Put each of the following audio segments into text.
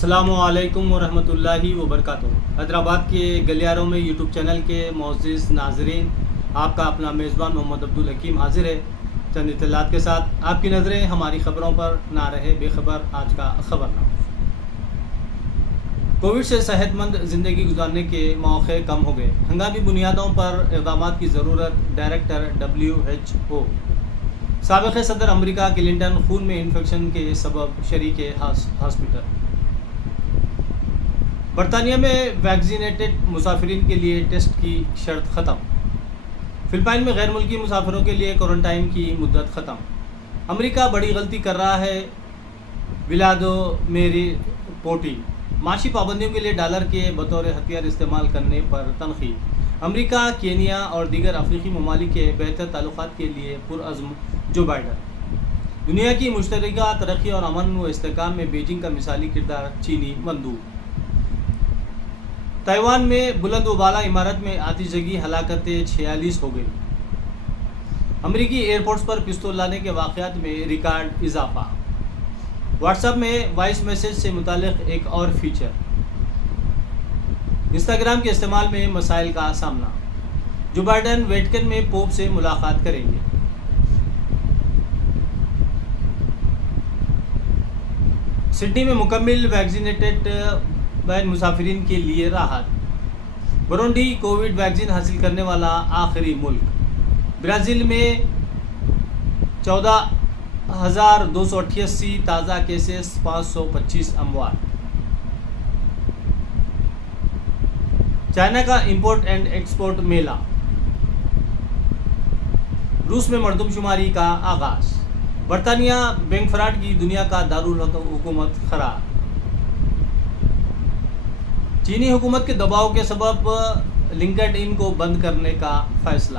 السلام علیکم ورحمۃ اللہ وبرکاتہ۔ حیدرآباد کے گلیاروں میں یوٹیوب چینل کے معزز ناظرین، آپ کا اپنا میزبان محمد عبدالحکیم حاضر ہے چند اطلاعات کے ساتھ۔ آپ کی نظریں ہماری خبروں پر نہ رہے بے خبر، آج کا خبرنامہ۔ کووڈ سے صحت مند زندگی گزارنے کے مواقع کم ہو گئے، ہنگامی بنیادوں پر اقدامات کی ضرورت، ڈائریکٹر WHO۔ سابق صدر امریکہ کلنٹن خون میں انفیکشن کے سبب شریک ہاسپٹل۔ برطانیہ میں ویکسینیٹڈ مسافرین کے لیے ٹیسٹ کی شرط ختم۔ فلپائن میں غیر ملکی مسافروں کے لیے کوارنٹائن کی مدت ختم۔ امریکہ بڑی غلطی کر رہا ہے، ولاڈیمیر پوٹن۔ معاشی پابندیوں کے لیے ڈالر کے بطور ہتھیار استعمال کرنے پر تنقید۔ امریکہ، کینیا اور دیگر افریقی ممالک کے بہتر تعلقات کے لیے پرعزم جو بائیڈن۔ دنیا کی مشترکہ ترقی اور امن و استحکام میں بیجنگ کا مثالی کردار، چینی مندوب۔ تائیوان میں بلند و بالا عمارت میں آتش زدگی، ہلاکتیں 46 ہو گئی۔ امریکی ایئرپورٹس پر پستول لانے کے واقعات میں ریکارڈ اضافہ۔ واٹس ایپ میں وائس میسج سے متعلق ایک اور فیچر۔ انسٹاگرام کے استعمال میں مسائل کا سامنا۔ جو بائیڈن ویٹیکن میں پوپ سے ملاقات کریں گے۔ سڈنی میں مکمل ویکسینیٹڈ بین مسافرین کے لیے راحت۔ برونڈی کووڈ ویکسین حاصل کرنے والا آخری ملک۔ برازیل میں 14,288 تازہ کیسز، 525 اموات۔ چائنا کا امپورٹ اینڈ ایکسپورٹ میلہ۔ روس میں مردم شماری کا آغاز۔ برطانیہ بینک فراڈ کی دنیا کا دارالحکومت قرار۔ چینی حکومت کے دباؤ کے سبب لنکڈ ان کو بند کرنے کا فیصلہ۔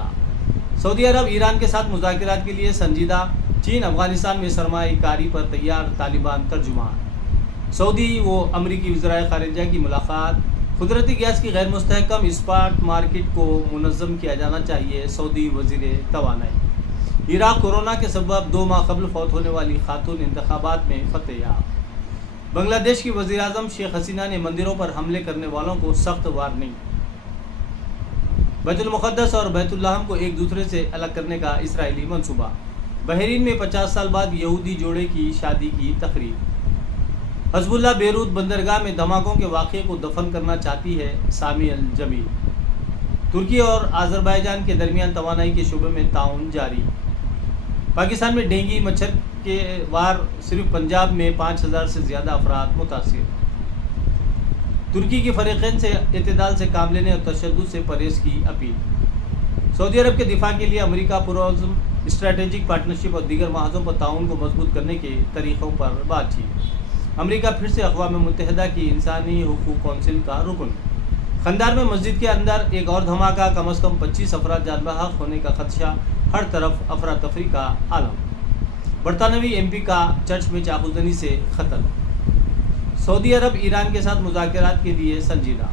سعودی عرب ایران کے ساتھ مذاکرات کے لیے سنجیدہ۔ چین افغانستان میں سرمایہ کاری پر تیار، طالبان ترجمان۔ سعودی و امریکی وزرائے خارجہ کی ملاقات۔ قدرتی گیس کی غیر مستحکم اسپاٹ مارکیٹ کو منظم کیا جانا چاہیے، سعودی وزیر توانائی۔ عراق کورونا کے سبب 2 ماہ قبل فوت ہونے والی خاتون انتخابات میں فتح یاب۔ بنگلہ دیش کی وزیراعظم شیخ حسینہ نے مندروں پر حملے کرنے والوں کو سخت وارننگ۔ بیت المقدس اور بیت الحرام کو ایک دوسرے سے الگ کرنے کا اسرائیلی منصوبہ۔ بحرین میں 50 سال بعد یہودی جوڑے کی شادی کی تقریب۔ حزب اللہ بیروت بندرگاہ میں دھماکوں کے واقعے کو دفن کرنا چاہتی ہے، سامی الجمیل۔ ترکی اور آذربائیجان کے درمیان توانائی کے شعبے میں تعاون جاری۔ پاکستان میں ڈینگی مچھر کے وار، صرف پنجاب میں 5,000 سے زیادہ افراد متاثر۔ ترکی کے فریقین سے اعتدال سے کام لینے اور تشدد سے پرہیز کی اپیل۔ سعودی عرب کے دفاع کے لیے امریکہ پرعزم، اسٹریٹجک پارٹنرشپ اور دیگر محاذوں پر تعاون کو مضبوط کرنے کے طریقوں پر بات چیت۔ امریکہ پھر سے اقوام متحدہ کی انسانی حقوق کونسل کا رکن۔ خندار میں مسجد کے اندر ایک اور دھماکہ، کم از کم 25 افراد جان بحق ہونے کا خدشہ، ہر طرف افراتفری کا عالم۔ برطانوی MP کا چرچ میں چاقو زنی سے قتل۔ سعودی عرب ایران کے ساتھ مذاکرات کے لیے سنجیدہ۔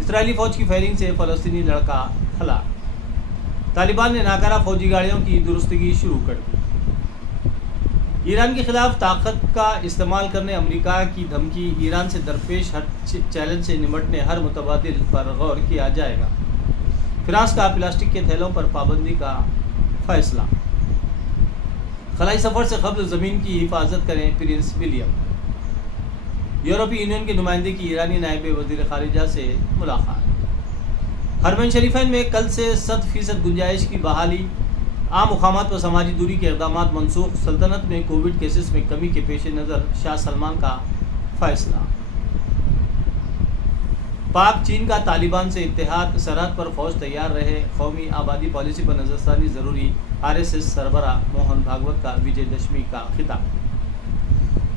اسرائیلی فوج کی فائرنگ سے فلسطینی لڑکا ہلاک۔ طالبان نے ناکارہ فوجی گاڑیوں کی درستگی شروع کر دی۔ ایران کے خلاف طاقت کا استعمال کرنے امریکہ کی دھمکی۔ ایران سے درپیش ہر چیلنج سے نمٹنے ہر متبادل پر غور کیا جائے گا۔ فرانس کا پلاسٹک کے تھیلوں پر پابندی کا فیصلہ۔ خلائی سفر سے قبل زمین کی حفاظت کریں، پرنس ولیم۔ یورپی یونین کی نمائندے کی ایرانی نائب وزیر خارجہ سے ملاقات۔ حرمین شریفین میں کل سے 100% گنجائش کی بحالی۔ عام مقامات پر سماجی دوری کے اقدامات منسوخ۔ سلطنت میں کووڈ کیسز میں کمی کے پیش نظر شاہ سلمان کا فیصلہ۔ پاک چین کا طالبان سے اتحاد، سرحد پر فوج تیار رہے، قومی آبادی پالیسی پر نظر ثانی ضروری۔ RSS سربراہ موہن بھاگوت کا وجے دشمی کا خطاب۔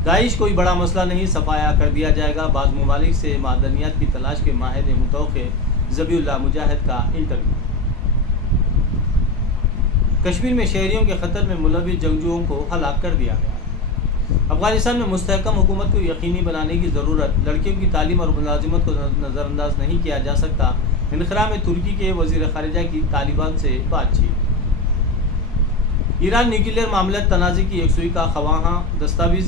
داعش کوئی بڑا مسئلہ نہیں، صفایا کر دیا جائے گا۔ بعض ممالک سے معدنیات کی تلاش کے ماہر متوقع، ذبیح اللہ مجاہد کا انٹرویو۔ کشمیر میں شہریوں کے قتل میں ملوث جنگجوؤں کو ہلاک کر دیا گیا۔ افغانستان میں مستحکم حکومت کو یقینی بنانے کی ضرورت۔ لڑکیوں کی تعلیم اور ملازمت کو نظر انداز نہیں کیا جا سکتا۔ انقرہ میں ترکی کے وزیر خارجہ کی طالبان سے بات چیت۔ ایران نیوکلیئر معاملات تنازع کی یکسوئی کا خواہاں، دستاویز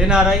NRI